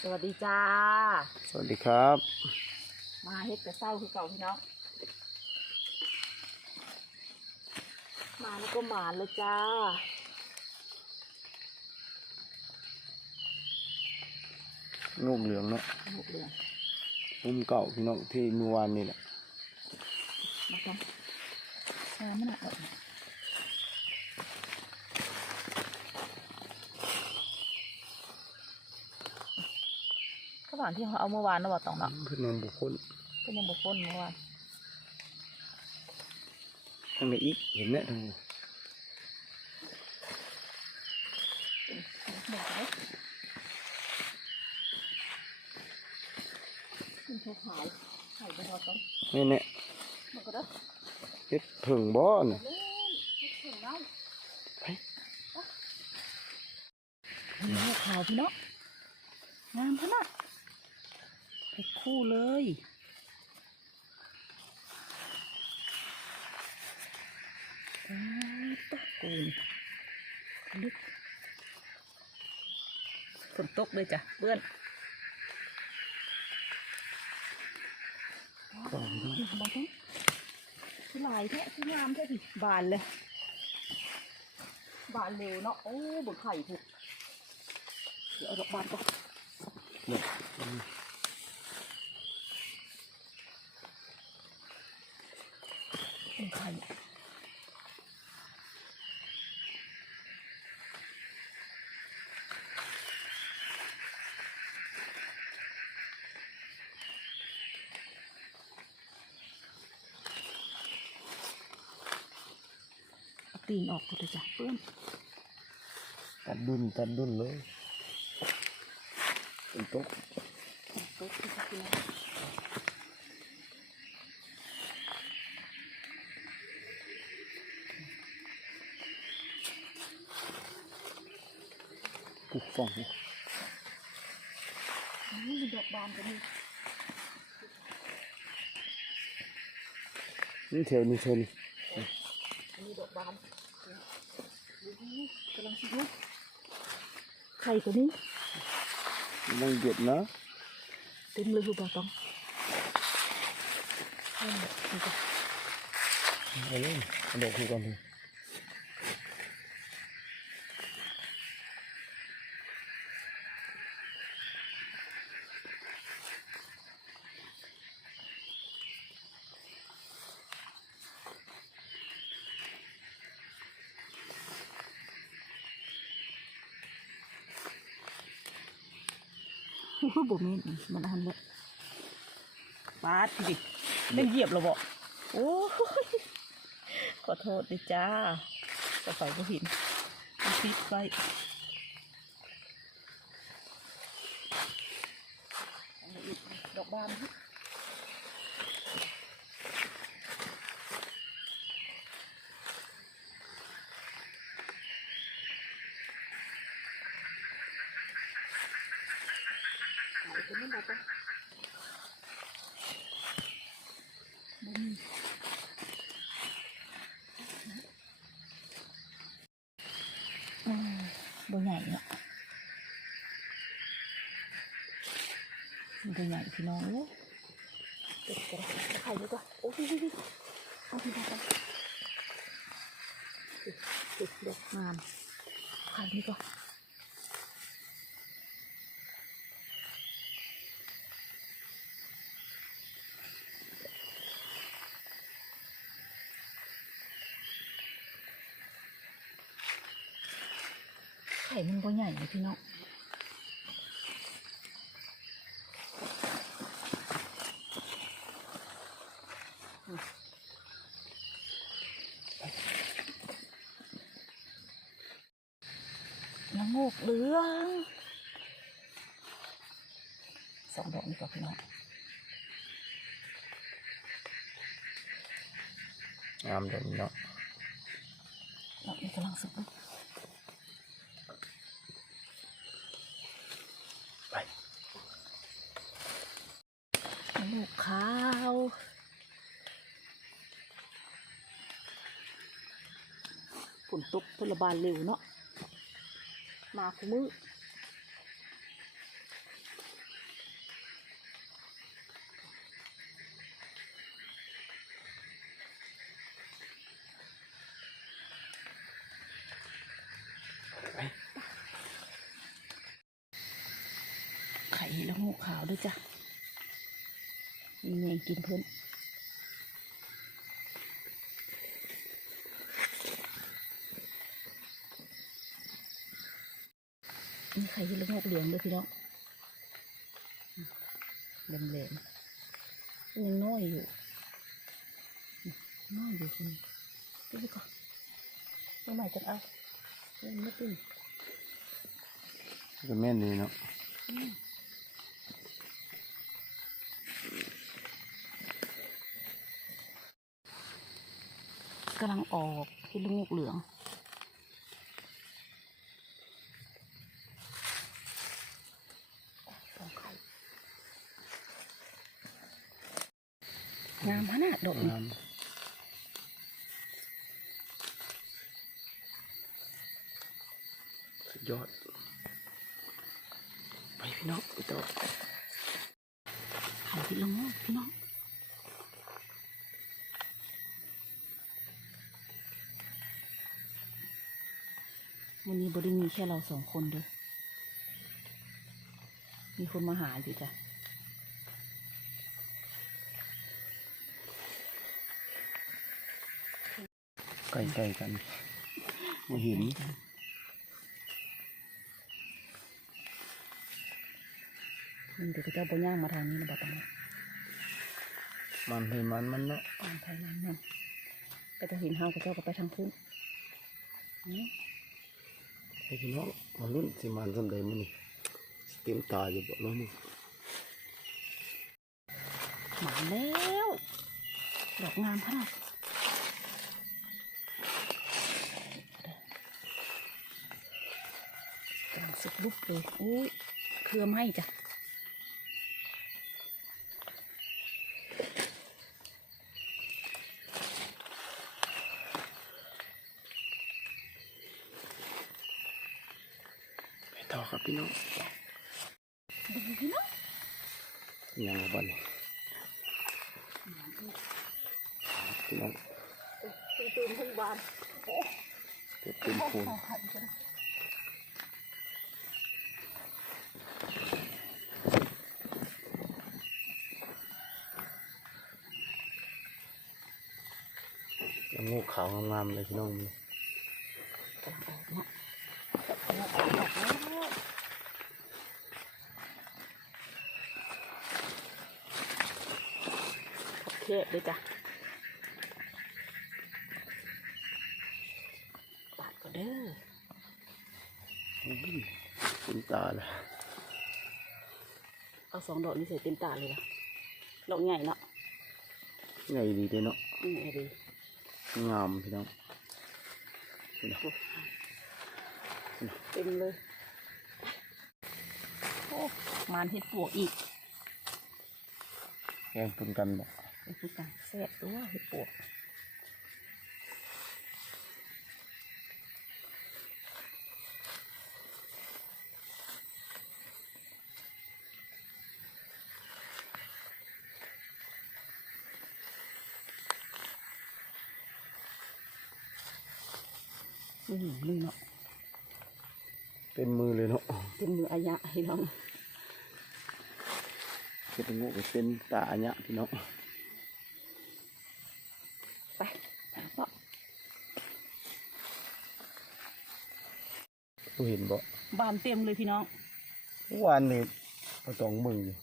สวัสดีจ้า สวัสดีครับ มาเฮ็ดแต่เศร้าคือเก่าพี่น้อง มาแล้วก็หมานเลยจ้างูเหลืองเนาะหกเดือนอุ้มเก่าพี่น้องที่เมื่อวานนี่แหละมากันแซ่มันหนักออกมาข้าว หวานที่เขาเอาเมื่อวานนะว่าตองเนาะเพื่อนนอนบุคคลเป็นยังบุพ้นเมื่อวานทางไหนอีกเห็นเนี่ยทางนี้หมดเลยมันโชว์ขายไข่ไปพอต้องนี่เนี่ยมันก็ได้เฮ็ดเพิ่งบ่อนเล่นไม่ถึงเนาะไปนี่ขาวพี่เนาะงามขนาด ไปคู่เลยตะกูนลึกฝนตกเลยจ้ะเพื่อนก่อนพี่น้งบางทีคือหลายแท้คืองามแท้ดิบานเลย บานเร็วเนาะ โอ้บนไข่ถูกเดี๋ยวเอาดอกบานก่อนเนี่ย บนไข่เอาตีนออกก็ได้จ้ะเพื่อนตัดดุนตัดดุนเลยเป็นโต๊ะโต๊ะที่จะกิน องนี่ดอกบานก็มีนี่เทวนี่เทวนี่อันนี้ดอกบานโอ้โหกำลังสิลุกไข่ตัวนี้นั่งเด็ดนะเต็มเลยคือปลาตองเอาหมดนี่จ้ะเอาเลยเอาดอกคู่กันเลย โอ้โหบ่แม่นมันอันเลยปาดดิไม่เหยียบหรอบ่โอ้ยขอโทษดิจ้าจะไปก็เห็นเอาปิดไว้เอาอีกดอกบานพี่เอาอีกตัวนี้มาจ้ะบ่มีอืม บ่ใหญ่เนาะบ่ใหญ่พี่น้องเอ้ยเก็บกระดาษไข่ดีกว่าโอ้ยเอาพี่น้องกันติดติดดอกงามไข่ดีกว่า ไข่มันก็ใหญ่เลยพี่น้องละโงกเหลืองสองดอกนี่ก็พี่น้องงามเด่นเนาะดอกนี้กำลังสุก ลูกขาวฝนตกพลบานเร็วเนาะมาคุมือ เห็ดละโงกขาวด้วยจ้ะ มีเมงกินเพิ่นนี่ไข่เห็ดละโงกเหลืองด้วยพี่น้องเหลมๆยังน้อยอยู่น้อยอยู่คุณดูดิก่อนเอาใหม่จะเอาเล่นไม่ตื่นก็แม่นเลยเนาะ กำลังออกเห็ดละโงกเหลืองสองไข่งามขนาดดอกนี้งามสุดยอด ไปพี่น้องไปต่อไข่ที่ละโงกพี่น้องวันนี้ บริมีแค่เราสองคนเด้อมีคนมาหาอยู่จ้ะใกล้ๆกันมาเห็นมันเดี๋ยวเจ้าบ่ย่างมาทางนี้นะบอกตรงนี้มันให้มันมันเนาะตามไทยนั้นนั่นก็จะเห็นเฮากับเจ้าก็ไปทางพุ่นนี่ ให้พี่น้องมาลุ้นสิมันสำเร็จมั้งนี่สิเต็มตาอยู่บ่เนาะมึงมาแล้วดอกงามขนาดกลังสุกลุกเลยอุ้ยเครือไหมจ้ะ ต่อครับพี่น้องยังบ่บัดนี้พี่น้องตื่นตื่นทั้งวันเก็บเป็นคนขันกันแล้วงูขาวงามๆเลยพี่น้องนี่ กำลังออกเนาะกำลังออกดอกแล้วข อบเทศด้วยจ้ะปาดก็เด้ออื้อหือเต็มตาเลยเอาสองดอกนี้ใส่เต็มตาเลยล่ะดอกใหญ่เนาะใหญ่ดีเด้เนาะนี่ไงดีงามพี่น้องนี่นะเต็มเลยโอ้มานเห็ดปวกอีกแกงปนกันบ่เป็ นคือการแซ่บตัวเห็ดปวกอืมนี่เนาะเป็นมือเลยเนาะเป็นมืออายะให้เราเป็นงูก็เป็นตาอัญะพี่น้อง ไปหาพ่อ ผู้เห็นบ่บานเต็มเลยพี่น้องเมื่อวานนี่เอาตองมึงอยู่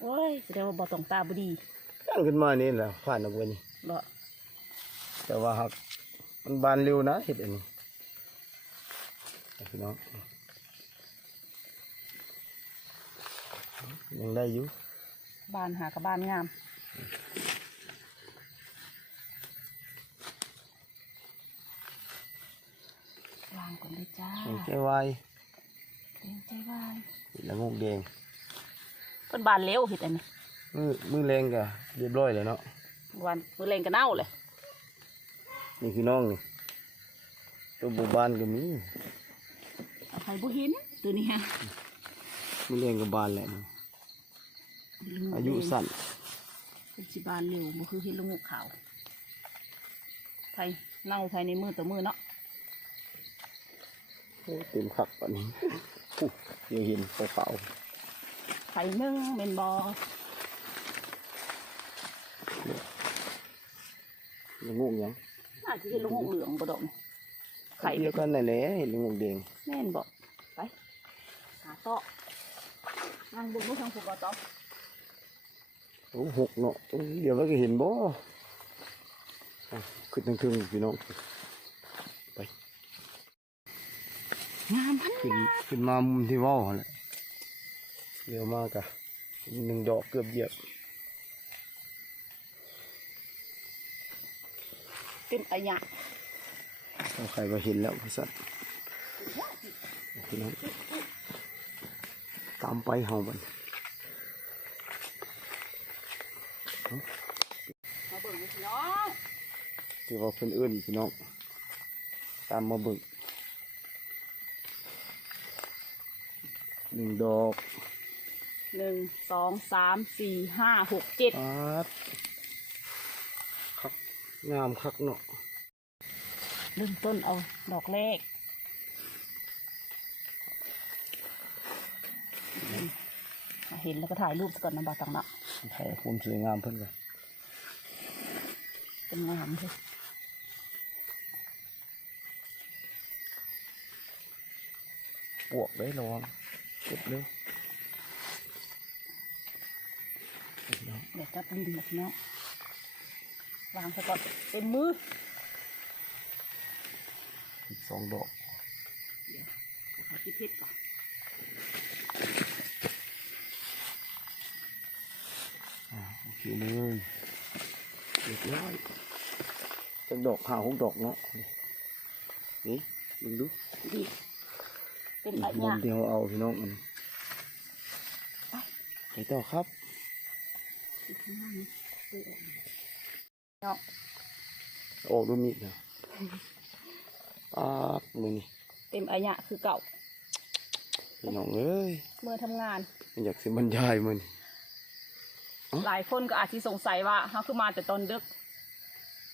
โอ้ยแสดงว่าบ่ต้องตาบดีตั้งขึ้นมานี่แหละผ่านออกไปนี่บ่แต่ว่าหักมันบานเร็วนะเห็ดอันนี้พี่น้องยังได้อยู่บานหากับบ้านงาม วางก่อนเลยจ้ายังแค่ไวายเต็มใจวายเห็ดละงกแดงเพิ่นบานเร็วเห็ดอันนี้มือมือแรงกะเรียบร้อยเลยเนาะบานมือแรงก็เน่าเลยนี่พี่น้องนี่ตัวบุบานก็มีเอาใครบ่เห็นตัวนี้ฮะมือแรงก็บานแหละอายุสั้นเป็นสิบานเร็วบ่คือเห็ดละงูขาวไผเน่าภายในมือต่อมือเนาะ โอ้เต็มขักปานนี้อู้เดี๋ยวเห็นขาวไข่นึ่งเมนบอยังงงยังน่าจะเป็นลูกเหลืองบดมไข่เดียวกันนั่นแหละเห็นงงแดงแม่นบอกไปหาโต๊ะนั่งบนมือทางผูกต๊อกโอ้หกเนาะโอ้ยเดี๋ยวว่าก็เห็นบ่อะขึ้นทางทึงพี่น้อง งามพันขึ้นขึ้นมามุมที่เว่าวหั่นแหละเดี๋ยวมากะหนึ่งดอกเกือบเหยียบ เต็มอะยะเอาใครมาเห็นแล้วพี่สัตว์พี่น้องตามไปเฮาบันมาเบิ่งพี่น้องที่ว่าเพิ่นเอื้นพี่น้อง ตามมาเบิ่ง หนึ่งดอกหนึ่งสองสามสี่ห้าหกเจ็ดปัดคักงามคักเนาะเริ่มต้นเอาดอกแรกเห็นแล้วก็ถ่ายรูปซะก่อนนะบาตังเนาะถ่ายความสวยงามเพิ่นกันเป็นงามเลยปวกได้ระวัง เก็บเร็วพี่น้องเดี๋ยวจับดินนะพี่น้องวางซะก่อนเป็นมืออีกสองดอกขอที่เพชรก่อนอ่าโอเคเลยเรียบร้อยจักดอกห้าหกดอกเนาะนี่มึงดูดี เป็นอีอะกมุยะมเดียวเอาพี่น้องมันไปต่อครับอีกข้างล่างนี่เออเนาะออกดูมีดนะปาบมือนี่เต็มอะยะคือเก่าพี่น้องเอ้ยเมื่อทำงานมันอยากสิบรรยายมันหลายคนก็อาจจะสงสัยว่าเขาคือมาแต่ตอนดึก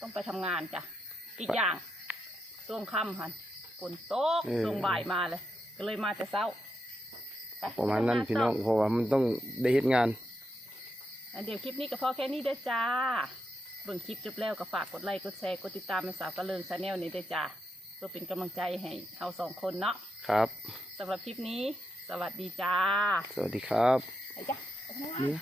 ต้องไปทำงานจ้ะอีกอย่างช่วงค่ำหันฝนตกช่วงบ่ายมาเลย ก็เลยมาแต่เช้าไปประมาณนั้นทำงพี่น้องต่เพราะว่ามันต้องได้เฮ็ดงานอะเดี๋ยวคลิปนี้ก็พอแค่นี้เด้อจ้าเบิ่งคลิปจบแล้วก็ฝากกดไลค์กดแชร์กดติดตามในสาวกระเลิงชาแนลนี้เด้อจ้าเพื่อเป็นกำลังใจให้เราสองคนเนาะครับสำหรับคลิปนี้ สวัสดีจ้า สวัสดีครับไปจ้ะไปทำงานเนี่ย